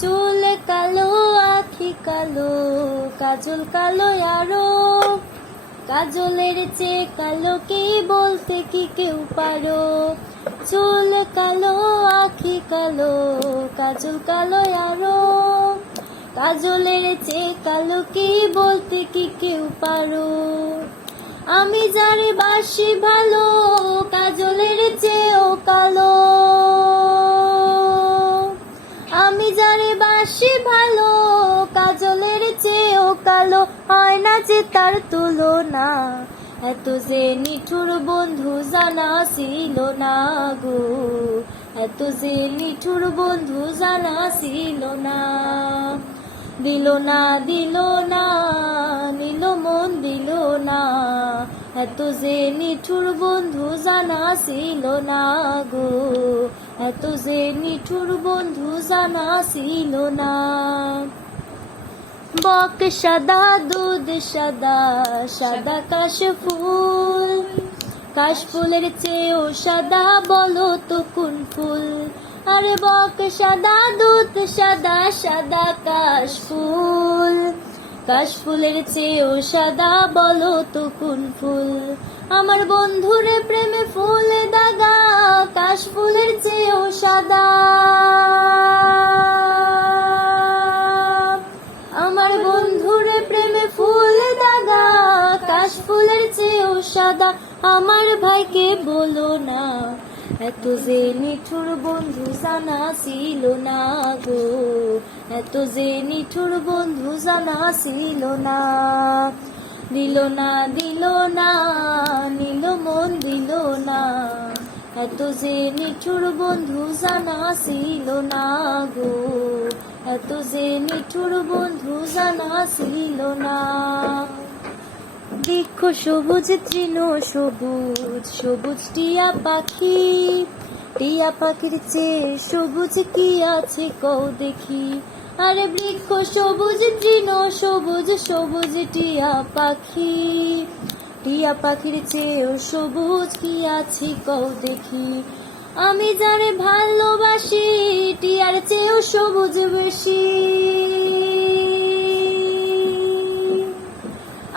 চুল কালো, আখি কালো, কাজল কালো আরো, কাজলের চেয়ে কালো কি বলতে কি কেউ পারো? চুল কালো, আখি কালো, কাজল কালো আরো, কাজলের চেয়ে কালো কি বলতে কি কেউ পারো? আমি যারে বাসি ভালো, কাজলের চেয়েও কালো। আমি যারে বাসি ভালো, কাজলের চেয়েও কালো, হয় না যে তার তুলনা। এত যে নিঠুর বন্ধু জানা ছিল না গো, এত যে নিঠুর বন্ধু জানা ছিল না। দিল না, দিল না, নিল মন দিল না, এত যে নিঠুর বন্ধু জানা ছিল না গো, এত যে নিঠুর বন্ধু জানা ছিল না। বক সাদা, দুধ সাদা, সাদা কাশফুল, কাশফুলের চেয়েও সাদা, বলো তো কোন ফুল? আরে বক সাদা, দুধ সাদা, সাদা কাশফুল, কাশফুলের চেয়েও সাদা, বলো তো কোন ফুল? আমার বন্ধুরে প্রেমে ফুলে দাগা, কাশফুলের চেয়েও সাদা। আমার বন্ধুরে প্রেমে ফুলে দাগা, কাশফুলের চেয়েও সাদা। আমার ভাইকে বলো না, এত যে নিঠুর বন্ধু জানা ছিল না গো, এত যে নিঠুর বন্ধু জানা ছিল না। দিল না, দিল না, নিল মন দিল না, এত যে নিঠুর বন্ধু জানা ছিল না গো, এত যে নিঠুর বন্ধু জানা ছিল না। বৃক্ষ সবুজ, তৃণ সবুজ, সবুজ টিয়া পাখি, টিয়া পাখির চেয়ে সবুজ কি আছে কও দেখি? আরে বৃক্ষ সবুজ, তৃণ সবুজ, সবুজ টিয়া পাখি, টিয়া পাখির চেয়েও সবুজ কি আছে কও দেখি? আমি যারে ভালোবাসি, টিয়ার চেয়েও সবুজ বেশি।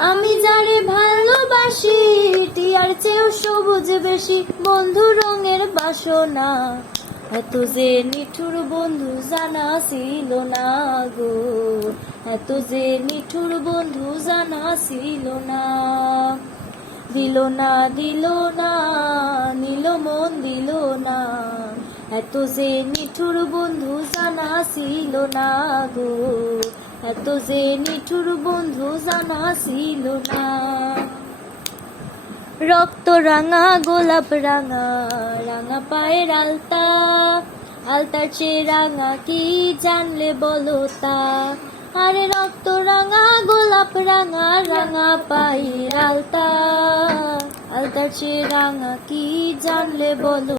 আমি যারে ভালোবাসি, টিয়ার চেয়েও সবুজ বেশি। বন্ধু রঙের বাসনা, এত যে নিঠুর বন্ধু জানা ছিল না গো, এত যে নিঠুর বন্ধু জানা ছিল না। দিল না, দিল না, নিল মন দিল না, এত যে নিঠুর বন্ধু জানা ছিল না গো, এত যে নিঠুর বন্ধু জানা ছিল না। রক্ত রাঙা, গোলাপ রাঙা, রাঙা পায়ের আলতা, আলতার চেয়ে রাঙা কি জানলে বলো তা? আরে রক্ত রাঙা, গোলাপ রাঙা, রাঙা পায়ের আলতা, আলতার চেয়ে রাঙা কি জানলে বলো